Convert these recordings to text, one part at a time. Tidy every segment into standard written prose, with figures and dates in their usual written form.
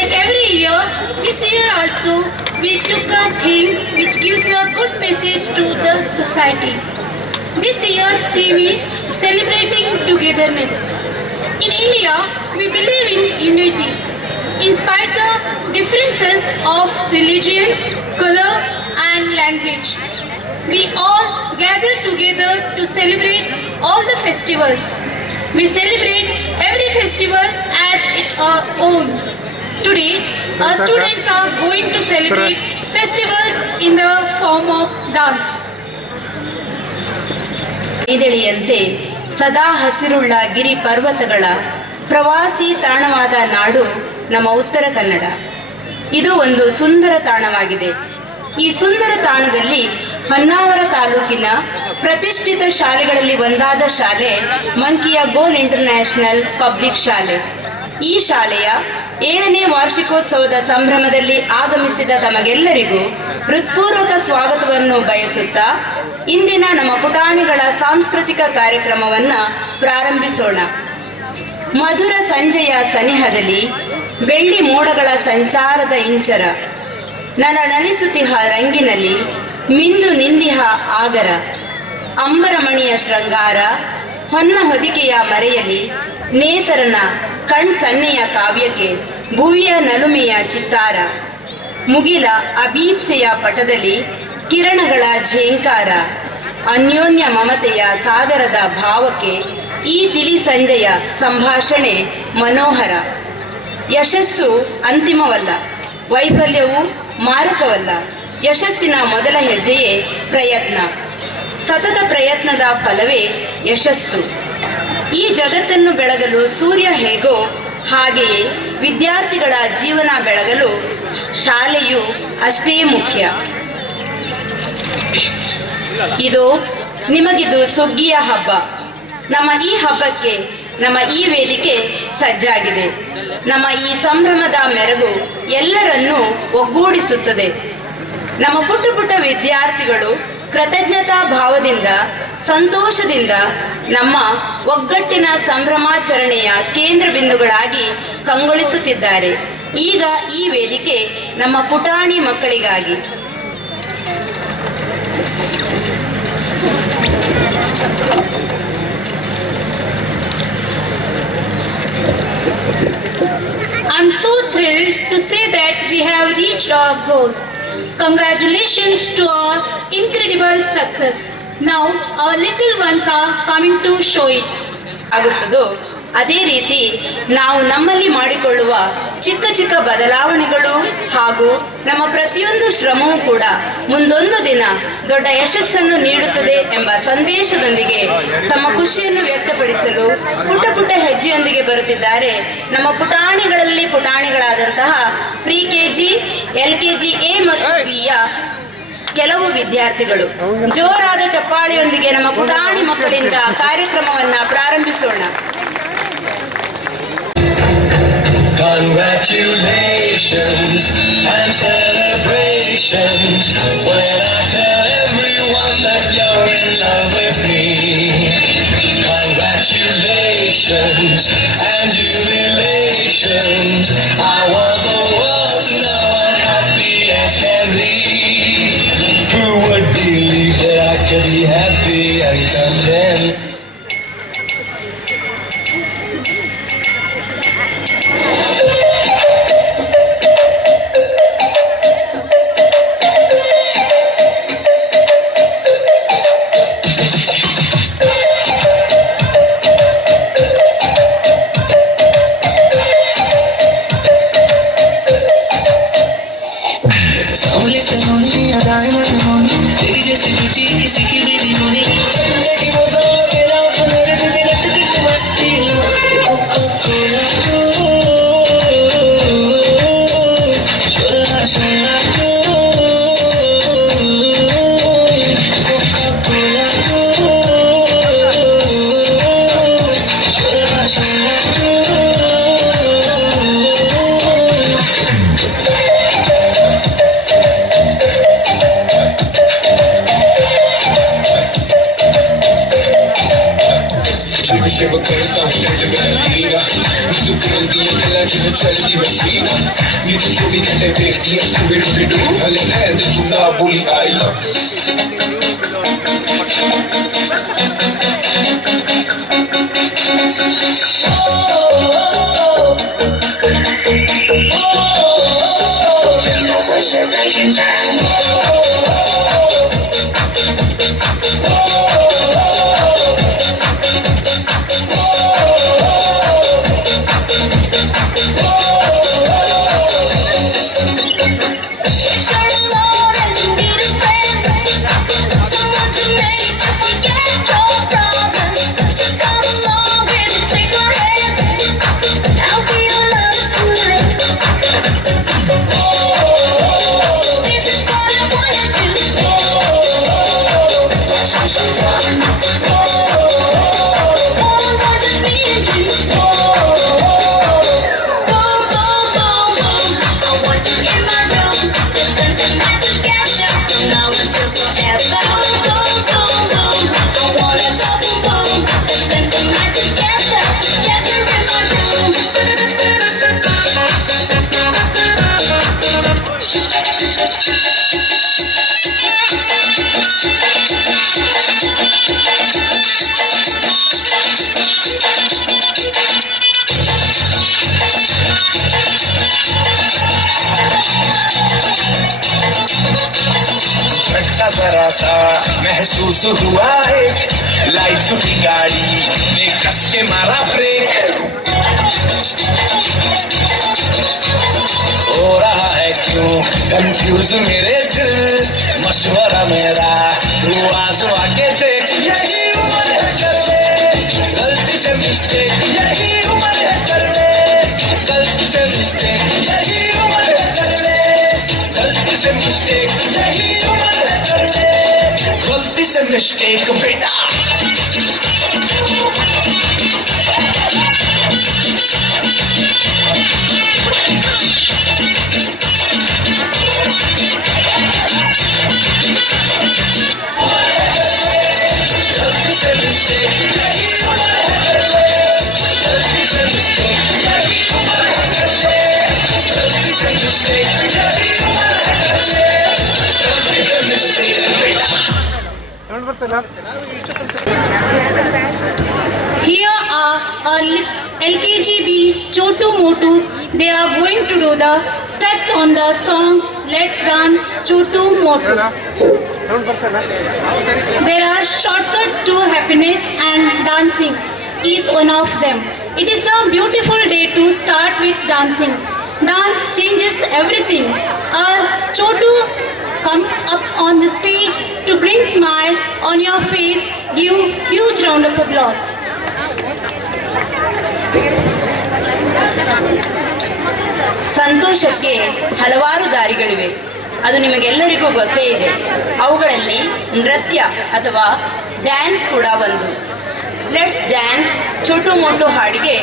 Like every year, this year also, we took a theme which gives a good message to the society. This year's theme is Celebrating Togetherness. In India, we believe in unity. In spite the differences of religion, color and language, we all gather together to celebrate all the festivals. We celebrate every festival as its our own. Today, our students are going to celebrate festivals in the form of dance. ಇದಳಿಯಂತೆ ಸದಾ ಹಸಿರುಳ್ಳ ಗಿರಿ ಪರ್ವತಗಳ ಪ್ರವಾಸಿ ತಾಣವಾದ ನಾಡು ನಮ್ಮ ಉತ್ತರ ಕನ್ನಡ. ಇದು ಒಂದು ಸುಂದರ ತಾಣವಾಗಿದೆ. ಈ ಸುಂದರ ತಾಣದಲ್ಲಿ ಹೊನ್ನಾವರ ತಾಲೂಕಿನ ಪ್ರತಿಷ್ಠಿತ ಶಾಲೆಗಳಲ್ಲಿ ಒಂದಾದ ಶಾಲೆ ಮಂಕಿಯ ಗೋಲ್ ಇಂಟರ್ನ್ಯಾಷನಲ್ ಪಬ್ಲಿಕ್ ಶಾಲೆ. ಈ ಶಾಲೆಯ 7ನೇ ವಾರ್ಷಿಕೋತ್ಸವದ ಸಂಭ್ರಮದಲ್ಲಿ ಆಗಮಿಸಿದ ತಮಗೆಲ್ಲರಿಗೂ ಹೃತ್ಪೂರ್ವಕ ಸ್ವಾಗತವನ್ನು ಬಯಸುತ್ತಾ ಇಂದಿನ ನಮ್ಮ ಪುಟಾಣಿಗಳ ಸಾಂಸ್ಕೃತಿಕ ಕಾರ್ಯಕ್ರಮವನ್ನು ಪ್ರಾರಂಭಿಸೋಣ. ಮಧುರ ಸಂಜೆಯ ಸನಿಹದಲ್ಲಿ ಬೆಳ್ಳಿ ಮೋಡಗಳ ಸಂಚಾರದ ಇಂಚರ ನಲಿಸುತ್ತಿಹ ರಂಗಿನಲ್ಲಿ ಮಿಂದು ನಿಂದಿಹ ಆಗರ ಅಂಬರಮಣಿಯ ಶೃಂಗಾರ ಹೊನ್ನ ಹೊದಿಕೆಯ ಮರೆಯಲಿ ನೇಸರನ ಕಣ್ಸನ್ನೆಯ ಕಾವ್ಯಕ್ಕೆ ಭುವಿಯ ನಲುಮೆಯ ಚಿತ್ತಾರ ಮುಗಿಲ ಅಭೀಪ್ಸೆಯ ಪಟದಲ್ಲಿ ಕಿರಣಗಳ ಝೇಂಕಾರ ಅನ್ಯೋನ್ಯ ಮಮತೆಯ ಸಾಗರದ ಭಾವಕ್ಕೆ ಈ ತಿಳಿ ಸಂಜೆಯ ಸಂಭಾಷಣೆ ಮನೋಹರ. ಯಶಸ್ಸು ಅಂತಿಮವಲ್ಲ, ವೈಫಲ್ಯವು ಮಾರಕವಲ್ಲ. ಯಶಸ್ಸಿನ ಮೊದಲ ಹೆಜ್ಜೆಯೇ ಪ್ರಯತ್ನ. ಸತತ ಪ್ರಯತ್ನದ ಫಲವೇ ಯಶಸ್ಸು. ಈ ಜಗತ್ತನ್ನು ಬೆಳಗಲು ಸೂರ್ಯ ಹೇಗೋ ಹಾಗೆಯೇ ವಿದ್ಯಾರ್ಥಿಗಳ ಜೀವನ ಬೆಳಗಲು ಶಾಲೆಯು ಅಷ್ಟೇ ಮುಖ್ಯ. ಇದು ನಿಮಗಿದು ಸುಗ್ಗಿಯ ಹಬ್ಬ. ನಮ್ಮ ಈ ಹಬ್ಬಕ್ಕೆ ನಮ್ಮ ಈ ವೇದಿಕೆ ಸಜ್ಜಾಗಿದೆ. ನಮ್ಮ ಈ ಸಂಭ್ರಮದ ಮೆರಗು ಎಲ್ಲರನ್ನೂ ಒಗ್ಗೂಡಿಸುತ್ತದೆ. ನಮ್ಮ ಪುಟ್ಟ ಪುಟ್ಟ ವಿದ್ಯಾರ್ಥಿಗಳು ಕೃತಜ್ಞತಾ ಭಾವದಿಂದ ಸಂತೋಷದಿಂದ ನಮ್ಮ ಒಗ್ಗಟ್ಟಿನ ಸಂಭ್ರಮಾಚರಣೆಯ ಕೇಂದ್ರ ಬಿಂದುಗಳಾಗಿ ಕಂಗೊಳಿಸುತ್ತಿದ್ದಾರೆ. ಈಗ ಈ ವೇದಿಕೆ ನಮ್ಮ ಪುಟಾಣಿ ಮಕ್ಕಳಿಗಾಗಿ. I'm so thrilled to say that we have reached our goal. Congratulations to our incredible success. Now our little ones are coming to show it. ಆಗುತ್ತದೋ ಅದೇ ರೀತಿ ನಾವು ನಮ್ಮಲ್ಲಿ ಮಾಡಿಕೊಳ್ಳುವ ಚಿಕ್ಕ ಚಿಕ್ಕ ಬದಲಾವಣೆಗಳು ಹಾಗೂ ನಮ್ಮ ಪ್ರತಿಯೊಂದು ಶ್ರಮವೂ ಕೂಡ ಮುಂದೊಂದು ದಿನ ದೊಡ್ಡ ಯಶಸ್ಸನ್ನು ನೀಡುತ್ತದೆ ಎಂಬ ಸಂದೇಶದೊಂದಿಗೆ ತಮ್ಮ ಖುಷಿಯನ್ನು ವ್ಯಕ್ತಪಡಿಸಲು ಪುಟ್ಟ ಪುಟ್ಟ ಹೆಜ್ಜೆಯೊಂದಿಗೆ ಬರುತ್ತಿದ್ದಾರೆ ನಮ್ಮ ಪುಟಾಣಿಗಳಲ್ಲಿ ಪುಟಾಣಿಗಳಾದಂತಹ ಪ್ರಿ KG, LKG A ಮತ್ತು Bಯ ಕೆಲವು ವಿದ್ಯಾರ್ಥಿಗಳು. ಜೋರಾದ ಚಪ್ಪಾಳೆಯೊಂದಿಗೆ ನಮ್ಮ ಪುಟಾಣಿ ಮಕ್ಕಳಿಂದ ಕಾರ್ಯಕ್ರಮವನ್ನ ಪ್ರಾರಂಭಿಸೋಣ. Congratulations and celebrations when I tell everyone that you're in love with me. Congratulations and jubilations. I want the world to know I'm happy as can be. Who would believe that I could be happy and content? सामने से होनी अदाएं मन होनी तेरी जैसी बेटी किसी की भी नहीं होनी चंदे की बोतल तेरा अपने तुझे गट गट मट्टी लो कोका कोला शोला शोला कोका कोला शोला शोला Shiva करता हूँ जग में लीला ನೀನು ಕೇಳ್ತೀಯಲ್ಲ ನೀನು ಚಲ್ತಿ ಬಸ್ಸಿನ ನೀನು ಜೋಡಿ ಕತೆ ಬೇಕ್ತಿಯ ಬಿಡು ಬಿಡು ಅಲೆ ನೀನು ನಾ ಬೋಲಿ ಐ ಲವ್ झटका जरा सा महसूस हुआ एक लाइफ की गाड़ी ने कस के मारा ब्रेक हो रहा है क्यों कंफ्यूज मेरे दिल मशवरा मेरा तू आजू आके देख यही उम्र है कर ले गलती से मिस्टेक यही उम्र है कर ले गलती से मिस्टेक यही उम्र है कर ले गलती से मिस्टेक यही उम्र है कर ले गलती से मिस्टेक बेटा Here are our LKGB Chotu Motus. They are going to do the steps on the song Let's Dance Chotu Motu. There are shortcuts to happiness and dancing is one of them. It is a beautiful day to start with dancing. Dance changes everything. Our Chotu come up on the stage to bring smile on your face. Give huge round of applause. ಸಂತೋಷಕ್ಕೆ ಹಲವಾರು ದಾರಿಗಳಿವೆ, ಅದು ನಿಮಗೆಲ್ಲರಿಗೂ ಗೊತ್ತೇ ಇದೆ. ಅವುಗಳಲ್ಲಿ ನೃತ್ಯ ಅಥವಾ ಡ್ಯಾನ್ಸ್ ಕೂಡ ಒಂದು. ಲೆಟ್ಸ್ ಡ್ಯಾನ್ಸ್ ಚೋಟು ಮೋಟು ಹಾಡಿಗೆ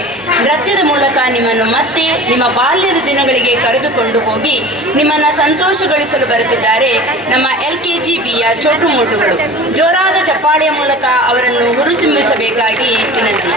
ನೃತ್ಯದ ಮೂಲಕ ನಿಮ್ಮನ್ನು ಮತ್ತೆ ನಿಮ್ಮ ಬಾಲ್ಯದ ದಿನಗಳಿಗೆ ಕರೆದುಕೊಂಡು ಹೋಗಿ ನಿಮ್ಮನ್ನು ಸಂತೋಷಗೊಳಿಸಲು ಬರುತ್ತಿದ್ದಾರೆ ನಮ್ಮ LKGBಯ ಚೋಟು ಮೋಟುಗಳು. ಜೋರಾದ ಚಪ್ಪಾಳೆಯ ಮೂಲಕ ಅವರನ್ನು ಹುರಿದುಂಬಿಸಬೇಕಾಗಿ ವಿನಂತಿ.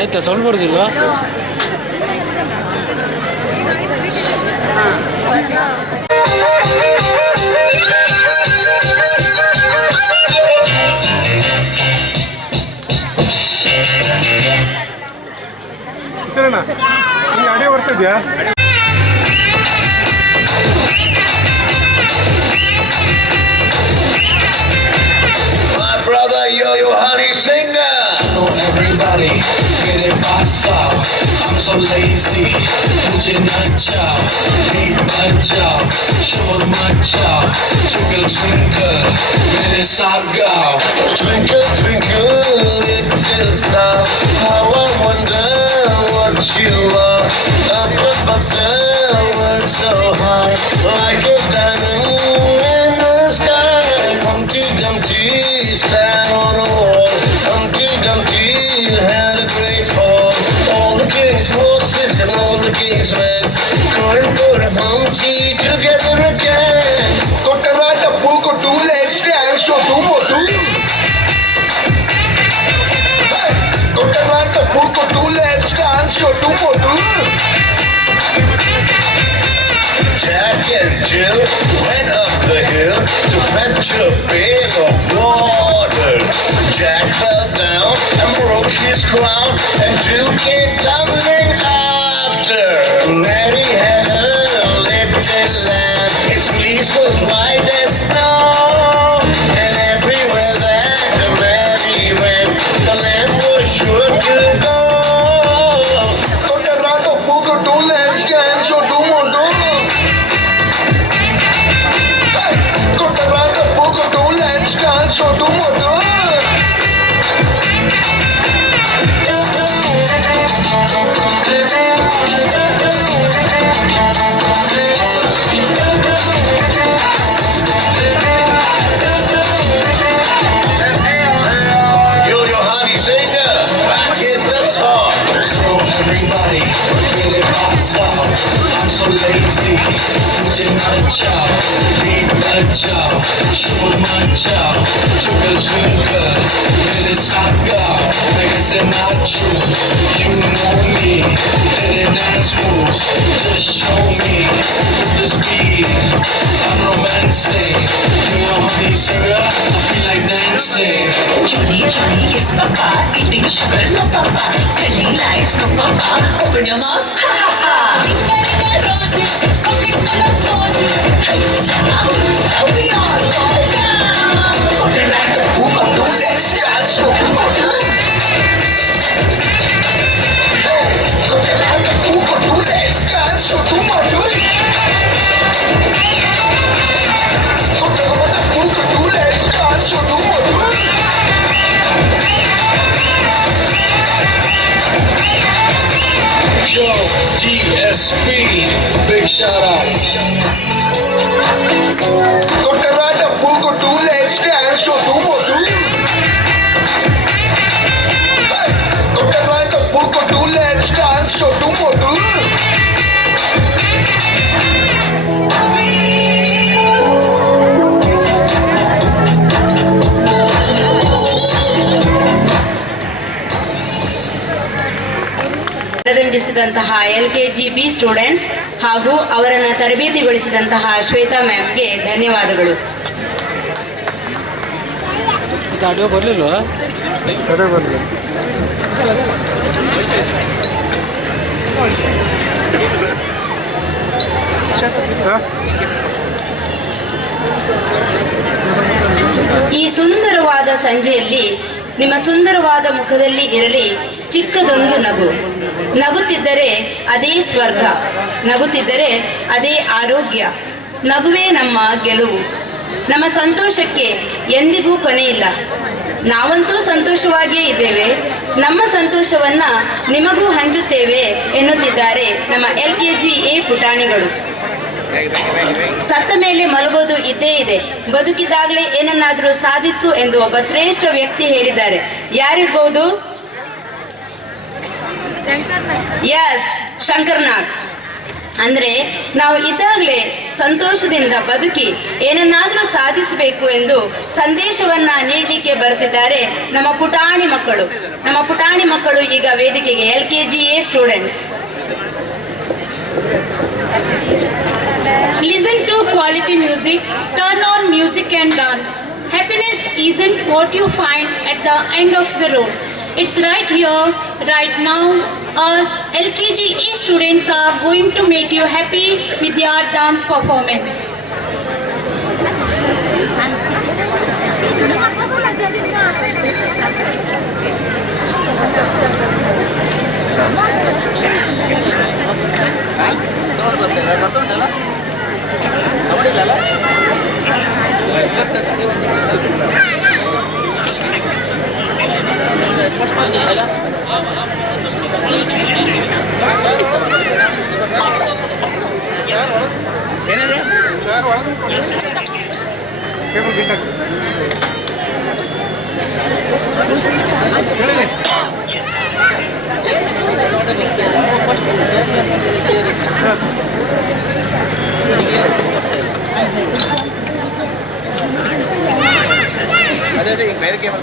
ಆಯ್ತಾ ಸೌಂಡ್ ಬರೋದಿಲ್ವಾ? ಸರಿನಾ ಈ ಆಡಿಯೋ ಬರ್ತಿದ್ಯಾ? brother, yo honey singer. So everybody, get it myself. I'm so lazy, मुझे न जाओ, beat मत जाओ, शोर मत जाओ, twinkle twinkle, मेरे साथ गाओ. Twinkle twinkle little star, how I wonder what you are. Up above the world so two, let's dance, show two more two. Kotaranta Puko two, let's dance, show two more two. Jack and Jill went up the hill to fetch a pail of water. Jack fell down and broke his crown, and Jill came tumbling after. Mary had a little lamb, its fleece was white as snow, and everywhere that the Mary went, the lamb was sure to go. Kotaranta Puko two, let's dance, show two more two. Kotaranta Puko two, let's dance, show two more two. Yo-Yo Honey Singer, back in the song. So everybody, get it pass out. I'm so lazy, मुझे ना जाओ, beat ना जाओ, शोर मत जाओ, twinkle twinkle, मेरे साथ गाओ, मैं कैसे नाचूं, you know me, तेरे dance moves, just show me, with the speed, I'm romancing, yo honey singer, I feel like dancing. Johnny, Johnny is papa, eating sugar, no papa, telling lies, no papa, open your mouth, ha ha ha. Ringa roses, pocket full of roses, shall we all fall down? Got a right to book on two legs, dance, so come on. Got a right to book on two legs, dance, so come on. Got a right to book on two legs, dance, so come on. Yo, DSP, big shout out. Kotaranta Puko two, let's dance, show two more two. Kotaranta Puko two, let's dance, show two more two. ಮನರಂಜಿಸಿದಂತಹ LKG B students ಹಾಗೂ ಅವರನ್ನು ತರಬೇತಿಗೊಳಿಸಿದಂತಹ ಶ್ವೇತಾ ಮ್ಯಾಮ್ಗೆ ಧನ್ಯವಾದಗಳು. ಆಡಿಯೋ ಬರಲಿಲ್ವಾ? ಅದೇ ಬರಲಿ. ಈ ಸುಂದರವಾದ ಸಂಜೆಯಲ್ಲಿ ನಿಮ್ಮ ಸುಂದರವಾದ ಮುಖದಲ್ಲಿ ಇರಲಿ ಚಿಕ್ಕದೊಂದು ನಗು. ನಗುತ್ತಿದ್ದರೆ ಅದೇ ಸ್ವರ್ಗ, ನಗುತ್ತಿದ್ದರೆ ಅದೇ ಆರೋಗ್ಯ. ನಗುವೇ ನಮ್ಮ ಗೆಲುವು. ನಮ್ಮ ಸಂತೋಷಕ್ಕೆ ಎಂದಿಗೂ ಕೊನೆಯಿಲ್ಲ. ನಾವಂತೂ ಸಂತೋಷವಾಗಿಯೇ ಇದ್ದೇವೆ, ನಮ್ಮ ಸಂತೋಷವನ್ನ ನಿಮಗೂ ಹಂಚುತ್ತೇವೆ ಎನ್ನುತ್ತಿದ್ದಾರೆ ನಮ್ಮ LKG A ಪುಟಾಣಿಗಳು. ಸತ್ತ ಮೇಲೆ ಮಲಗೋದು ಇದ್ದೇ ಇದೆ, ಬದುಕಿದ್ದಾಗಲೇ ಏನನ್ನಾದರೂ ಸಾಧಿಸು ಎಂದು ಒಬ್ಬ ಶ್ರೇಷ್ಠ ವ್ಯಕ್ತಿ ಹೇಳಿದ್ದಾರೆ. ಯಾರಿರ್ಬೋದು? ಯಸ್, ಶಂಕರ್ನಾಗ್. ಅಂದ್ರೆ ನಾವು ಇದ್ದಾಗಲೇ ಸಂತೋಷದಿಂದ ಬದುಕಿ ಏನನ್ನಾದರೂ ಸಾಧಿಸಬೇಕು ಎಂದು ಸಂದೇಶವನ್ನ ನೀಡಲಿಕ್ಕೆ ಬರುತ್ತಿದ್ದಾರೆ ನಮ್ಮ ಪುಟಾಣಿ ಮಕ್ಕಳು. ನಮ್ಮ ಪುಟಾಣಿ ಮಕ್ಕಳು ಈಗ ವೇದಿಕೆಗೆ LKG A students. Listen to quality music, turn on music and dance. Happiness isn't what you find at the end of the road. It's right here, right now. Our LKG A students are going to make you happy with their dance performance. Cable ಗಿಟ್ಟ ಅದೇ ಈಗ ಬೇರೆ cable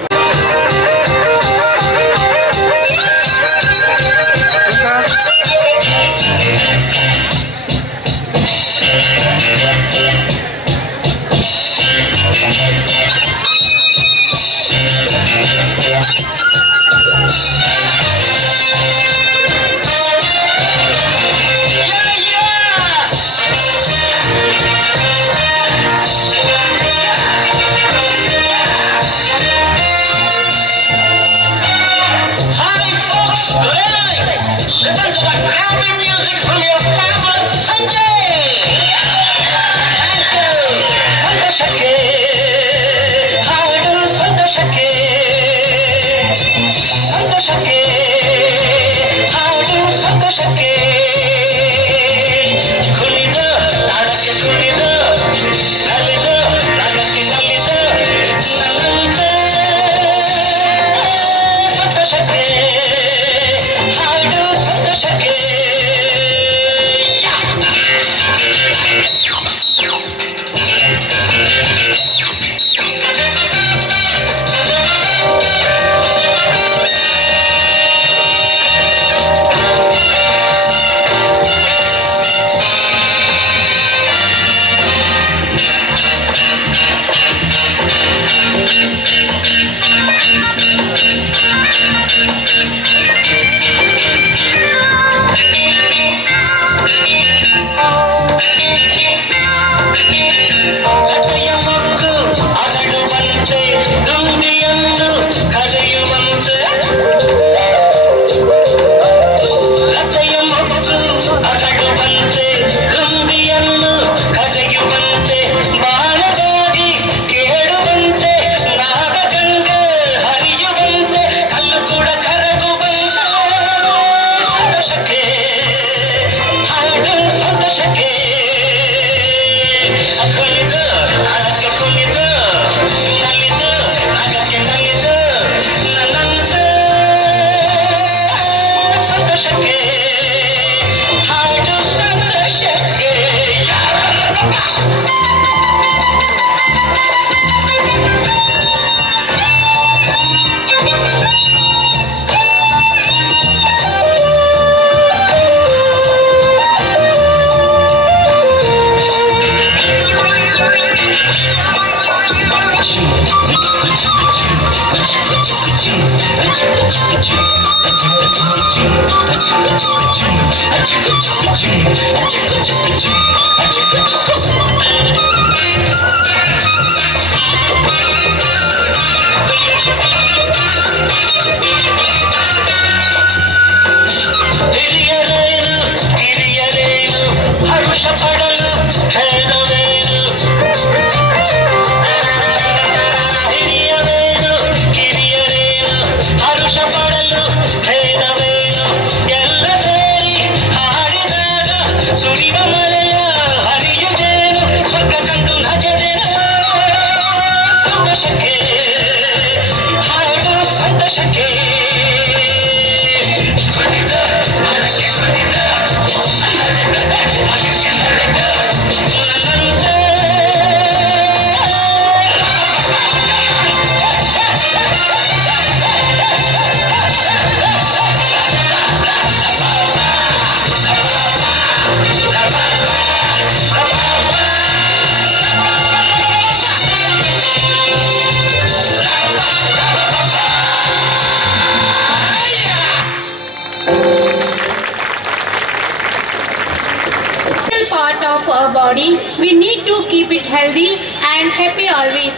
part of our body. We need to keep it healthy and happy always.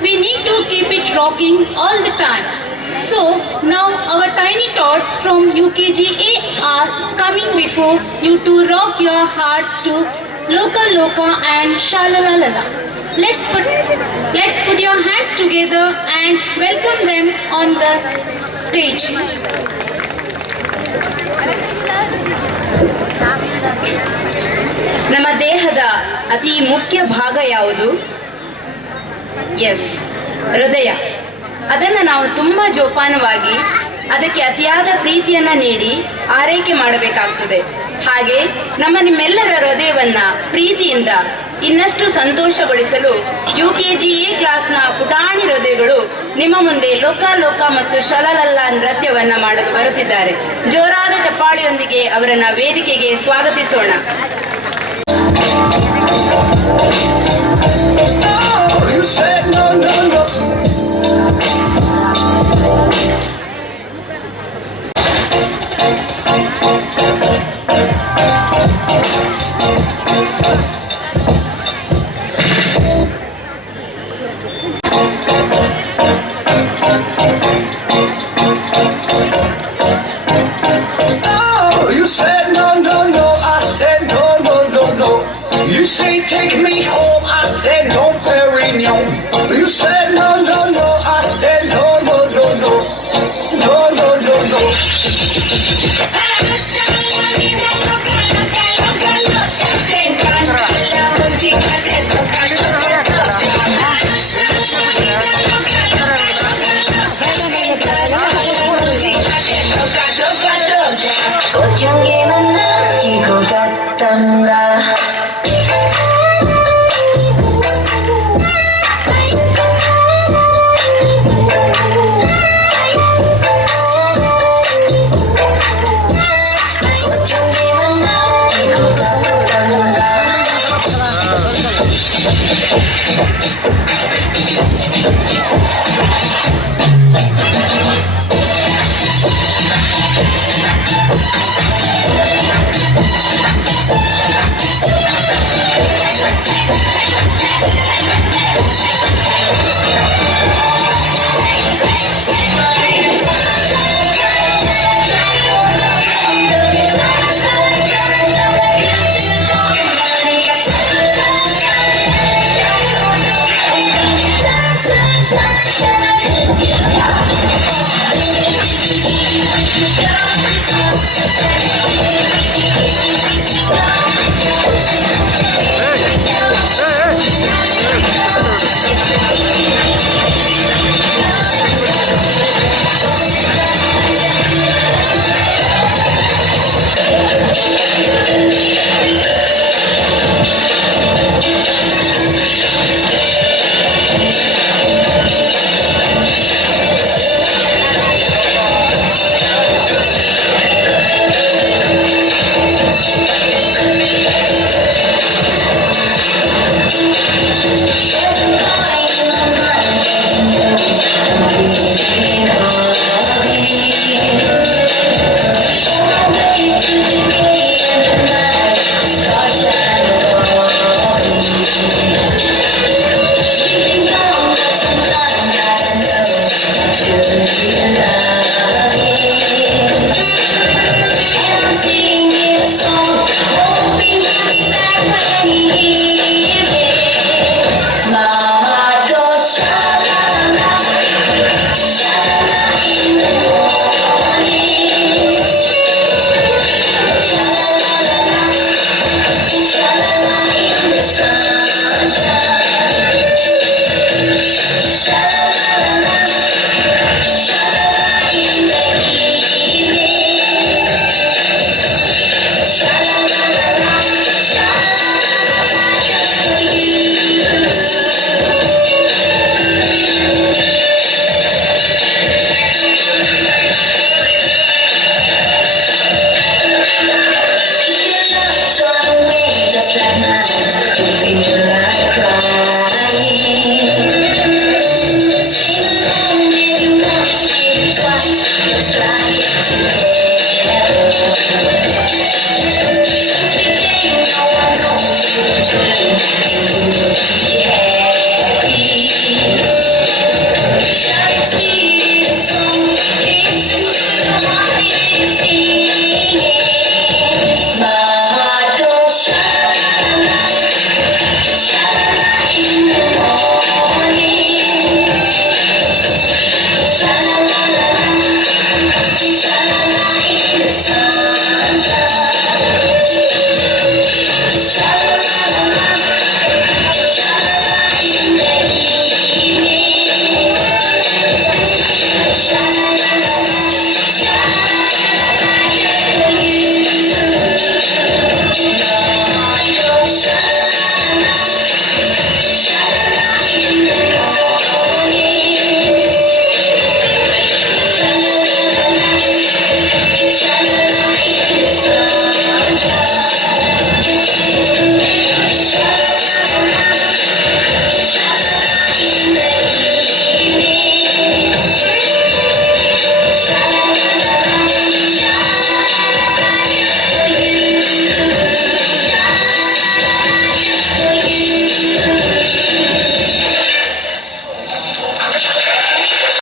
We need to keep it rocking all the time. So now our tiny tots from UKGA are coming before you to rock your hearts to Loka Loka and Shalalalala. Let's put your hands together and welcome them on the stage. ನಮ್ಮ ದೇಹದ ಅತಿ ಮುಖ್ಯ ಭಾಗ ಯಾವುದು? ಎಸ್, ಹೃದಯ. ಅದನ್ನು ನಾವು ತುಂಬ ಜೋಪಾನವಾಗಿ ಅದಕ್ಕೆ ಅತಿಯಾದ ಪ್ರೀತಿಯನ್ನ ನೀಡಿ ಆರೈಕೆ ಮಾಡಬೇಕಾಗ್ತದೆ. ಹಾಗೆ ನಿಮ್ಮೆಲ್ಲರ ಹೃದಯವನ್ನ ಪ್ರೀತಿಯಿಂದ ಇನ್ನಷ್ಟು ಸಂತೋಷಗೊಳಿಸಲು UKGA ಕ್ಲಾಸ್ನ ಪುಟಾಣಿ ಹೃದಯಗಳು ನಿಮ್ಮ ಮುಂದೆ ಲೋಕ ಲೋಕ ಮತ್ತು ಶಲಲಲ್ಲ ನೃತ್ಯವನ್ನ ಮಾಡಲು ಬರುತ್ತಿದ್ದಾರೆ. ಜೋರಾದ ಚಪ್ಪಾಳೆಯೊಂದಿಗೆ ಅವರನ್ನ ವೇದಿಕೆಗೆ ಸ್ವಾಗತಿಸೋಣ. You said no, no, no. Oh, you said no, no, no. I said no, no, no, no. You say take me home. I said no, Perignon. You said no, no, no. I said no, no, no, no. No, no, no, no. 꽃향기만 느끼고 갔단다. 꽃향기만 느끼고 갔단다.